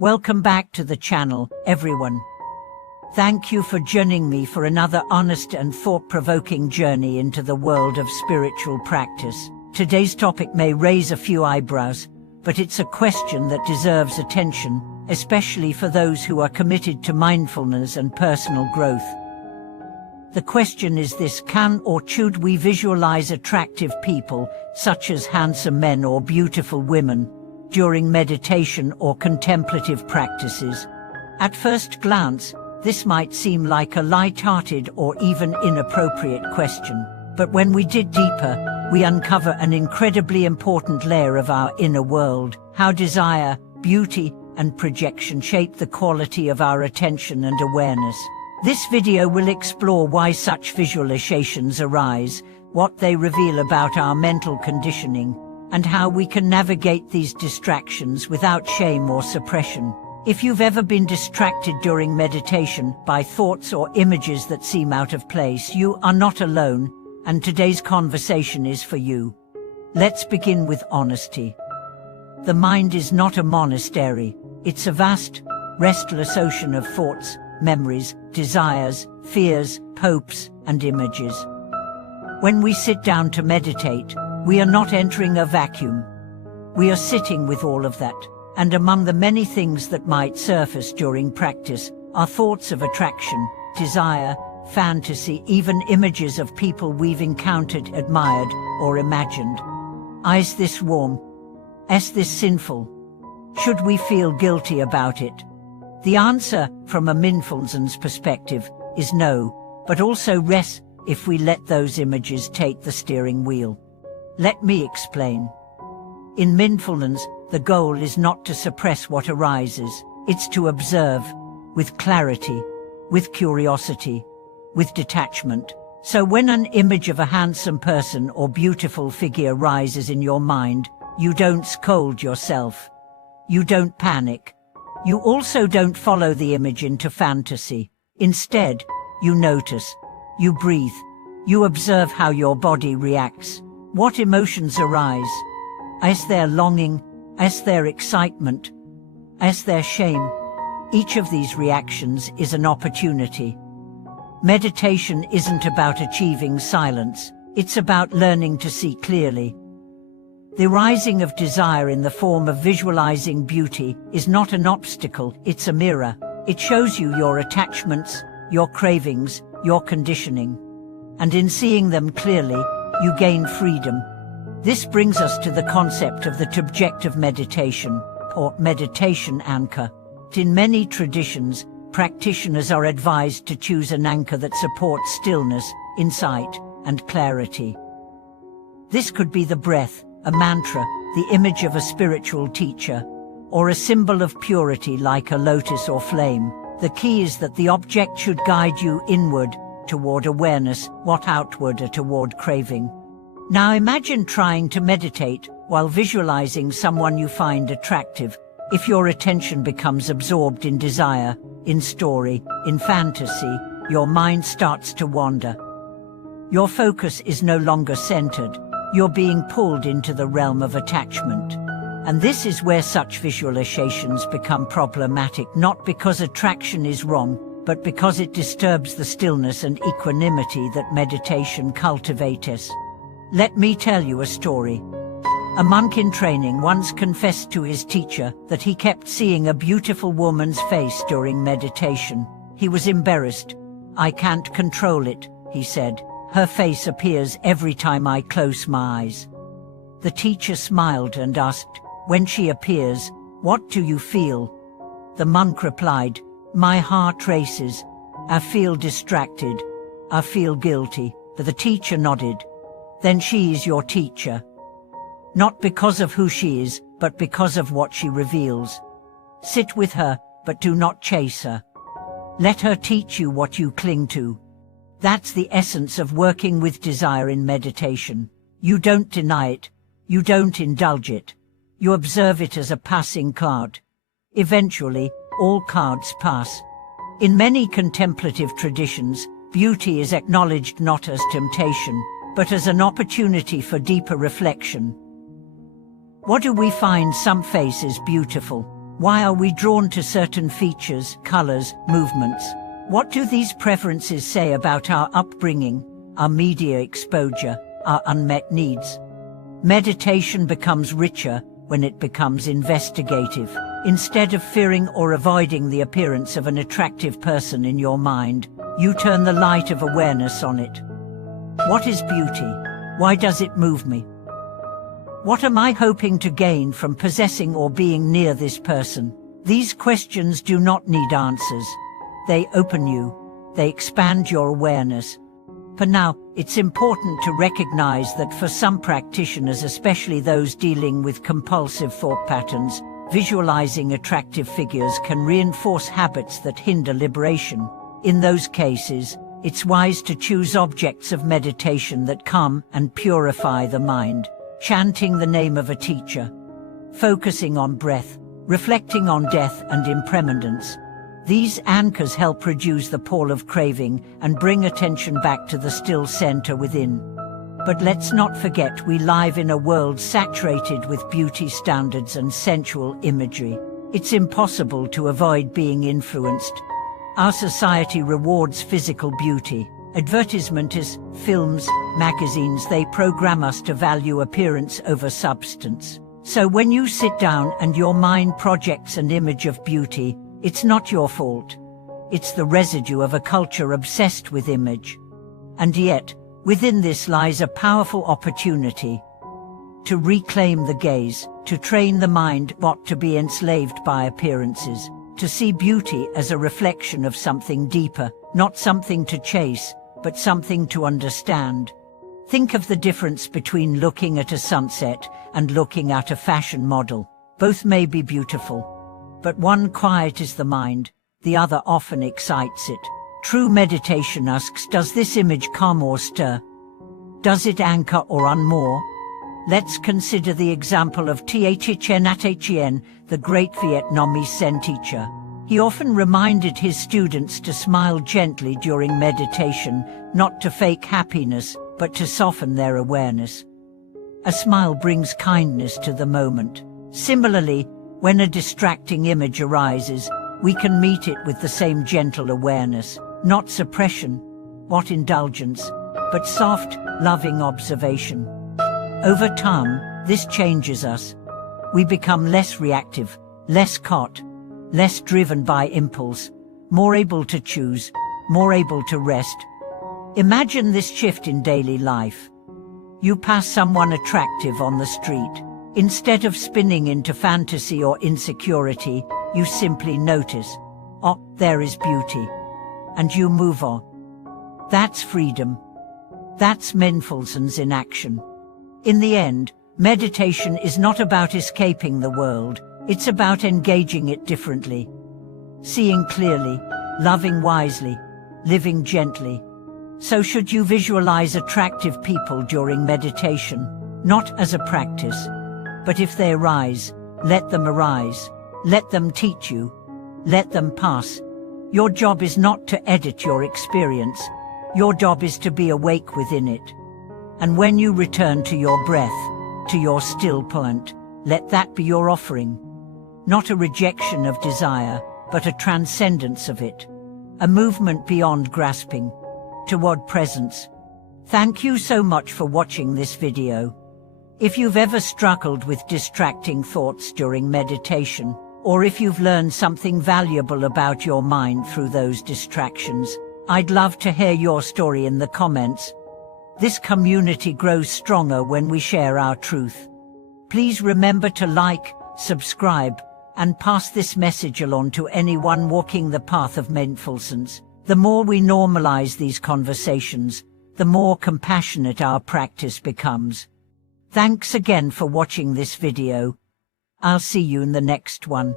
Welcome back to the channel, everyone. Thank you for joining me for another honest and thought-provoking journey into the world of spiritual practice. Today's topic may raise a few eyebrows, but it's a question that deserves attention, especially for those who are committed to mindfulness and personal growth. The question is this: can or should we visualize attractive people, such as handsome men or beautiful women, during meditation or contemplative practices? At first glance, this might seem like a light-hearted or even inappropriate question, but when we dig deeper, we uncover an incredibly important layer of our inner world: how desire, beauty, and projection shape the quality of our attention and awareness. This video will explore why such visualizations arise, what they reveal about our mental conditioning, and how we can navigate these distractions without shame or suppression. If you've ever been distracted during meditation by thoughts or images that seem out of place, you are not alone, and today's conversation is for you. Let's begin with honesty. The mind is not a monastery. It's a vast, restless ocean of thoughts, memories, desires, fears, hopes, and images. When we sit down to meditate, we are not entering a vacuum. We are sitting with all of that, and among the many things that might surface during practice are thoughts of attraction, desire, fantasy, even images of people we've encountered, admired, or imagined. Is this wrong? Is this sinful? Should we feel guilty about it? The answer, from a mindfulness perspective, is no, but also yes, if we let those images take the steering wheel. Let me explain. In mindfulness, the goal is not to suppress what arises, it's to observe, with clarity, with curiosity, with detachment. So when an image of a handsome person or beautiful figure rises in your mind, you don't scold yourself. You don't panic. You also don't follow the image into fantasy. Instead, you notice, you breathe, you observe how your body reacts. What emotions arise? Is there longing? Is there excitement? Is there shame? Each of these reactions is an opportunity. Meditation isn't about achieving silence, it's about learning to see clearly. The rising of desire in the form of visualizing beauty is not an obstacle, it's a mirror. It shows you your attachments, your cravings, your conditioning. And in seeing them clearly, you gain freedom. This brings us to the concept of the objective meditation, or meditation anchor. In many traditions, practitioners are advised to choose an anchor that supports stillness, insight, and clarity. This could be the breath, a mantra, the image of a spiritual teacher, or a symbol of purity like a lotus or flame. The key is that the object should guide you inward, toward awareness, not outward or toward craving. Now imagine trying to meditate while visualizing someone you find attractive. If your attention becomes absorbed in desire, in story, in fantasy, your mind starts to wander. Your focus is no longer centered. You're being pulled into the realm of attachment. And this is where such visualizations become problematic, not because attraction is wrong, but because it disturbs the stillness and equanimity that meditation cultivates. Let me tell you a story. A monk in training once confessed to his teacher that he kept seeing a beautiful woman's face during meditation. He was embarrassed. "I can't control it," he said. "Her face appears every time I close my eyes." The teacher smiled and asked, "When she appears, what do you feel?" The monk replied, "My heart races. I feel distracted. I feel guilty." The teacher nodded. "Then she is your teacher. Not because of who she is, but because of what she reveals. Sit with her, but do not chase her. Let her teach you what you cling to." That's the essence of working with desire in meditation. You don't deny it. You don't indulge it. You observe it as a passing cloud. Eventually, all clouds pass. In many contemplative traditions, beauty is acknowledged not as temptation, but as an opportunity for deeper reflection. What do we find? Some faces beautiful, Why are we drawn to certain features, colors, movements? What do these preferences say about our upbringing, our media exposure, our unmet needs? Meditation becomes richer when it becomes investigative. Instead of fearing or avoiding the appearance of an attractive person in your mind, you turn the light of awareness on it. What is beauty? Why does it move me? What am I hoping to gain from possessing or being near this person? These questions do not need answers. They open you. They expand your awareness. For now, it's important to recognize that for some practitioners, especially those dealing with compulsive thought patterns, visualizing attractive figures can reinforce habits that hinder liberation. In those cases, it's wise to choose objects of meditation that calm and purify the mind. Chanting the name of a teacher, focusing on breath, reflecting on death and impermanence. These anchors help reduce the pull of craving and bring attention back to the still center within. But let's not forget we live in a world saturated with beauty standards and sensual imagery. It's impossible to avoid being influenced. Our society rewards physical beauty. Advertisements, films, magazines, they program us to value appearance over substance. So when you sit down and your mind projects an image of beauty, it's not your fault. It's the residue of a culture obsessed with image. And yet, within this lies a powerful opportunity to reclaim the gaze, to train the mind not to be enslaved by appearances, to see beauty as a reflection of something deeper, not something to chase, but something to understand. Think of the difference between looking at a sunset and looking at a fashion model. Both may be beautiful, but one quiets the mind, the other often excites it. True meditation asks, does this image calm or stir? Does it anchor or unmoor? Let's consider the example of Thich Nhat Hanh, the great Vietnamese Zen teacher. He often reminded his students to smile gently during meditation, not to fake happiness, but to soften their awareness. A smile brings kindness to the moment. Similarly, when a distracting image arises, we can meet it with the same gentle awareness, not suppression, not indulgence, but soft, loving observation. Over time, this changes us. We become less reactive, less caught, less driven by impulse, more able to choose, more able to rest. Imagine this shift in daily life. You pass someone attractive on the street. Instead of spinning into fantasy or insecurity, you simply notice, oh, there is beauty. And you move on. That's freedom. That's mindfulness in action. In the end, meditation is not about escaping the world. It's about engaging it differently. Seeing clearly, loving wisely, living gently. So should you visualize attractive people during meditation, not as a practice, but if they arise, let them arise. Let them teach you. Let them pass. Your job is not to edit your experience. Your job is to be awake within it. And when you return to your breath, to your still point, let that be your offering. Not a rejection of desire, but a transcendence of it. A movement beyond grasping, toward presence. Thank you so much for watching this video. If you've ever struggled with distracting thoughts during meditation, or if you've learned something valuable about your mind through those distractions, I'd love to hear your story in the comments. This community grows stronger when we share our truth. Please remember to like, subscribe, and pass this message along to anyone walking the path of mindfulness. The more we normalize these conversations, the more compassionate our practice becomes. Thanks again for watching this video. I'll see you in the next one.